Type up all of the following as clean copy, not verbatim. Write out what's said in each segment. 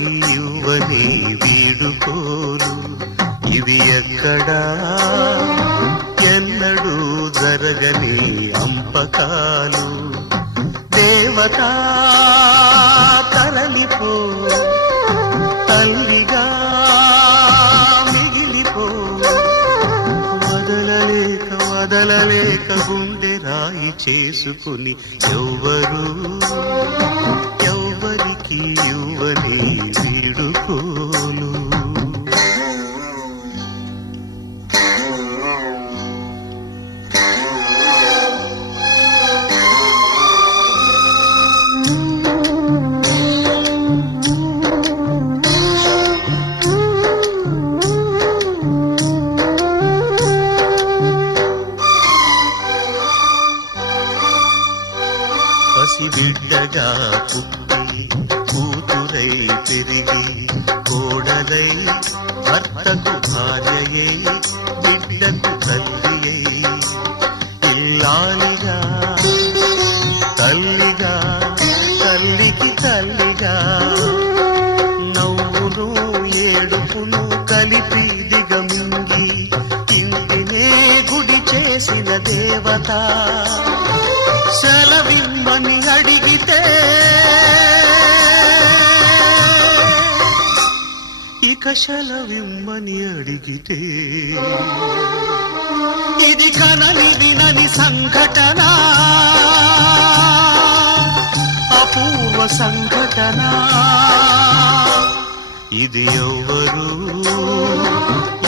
ఎవ్వరికి ఇవ్వని వీడుకోలు ఇవి ఎక్కడా ఎన్నడూ జరగని అంపకాలు దేవతా తరలిపో తల్లిగా మిగిలిపో వదలలేక గుండె రాయి చేసుకుని ఎవ్వరికి ఇవ్వని వీడుకోలు పసిబిడ్డగా పుట్టి కూతురై పెరిగి కోడలై భర్తకు భార్యయై బిడ్డకు తల్లియై ఇల్లాలిగా తల్లిగా తల్లికి తల్లిగా నవ్వును ఏడుపును కలిపి దిగమింగి ఇంటినే గుడి చేసిన దేవత సెలవిమ్మని అడిగితే ఇక సెలవిమ్మని అడిగితే ఇది కనని వినని సంఘటన అపూర్వ సంఘటన ఇది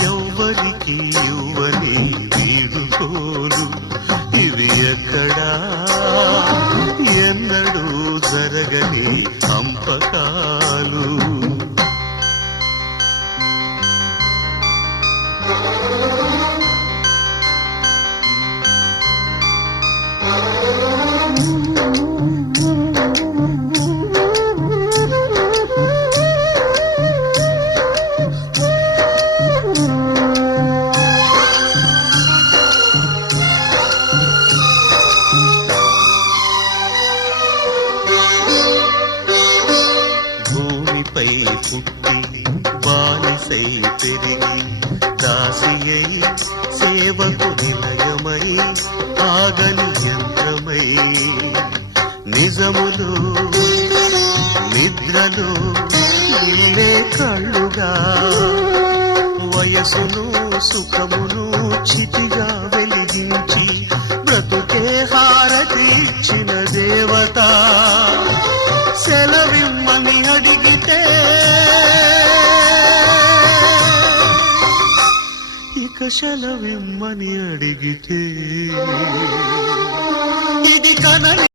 ఎవ్వరికి ఇవ్వని వీడుకోలు ఇవి ఎక్కడా ఎన్నడూ జరగని అంపకాలు భూమిపై పుట్టి బానిసై పెరిగి దాసియై సేవకు నిలయమై ఆగని యంత్రమై నిజములు నిద్రలు నీలే కళ్ళుగా వయసును సుఖమును చితిగా వెలిగించి బ్రతుకే హారతి ఇచ్చిన దేవత సెలవిమ్మని అడిగితే ఇక సెలవిమ్మని అడిగితే ఇది కనని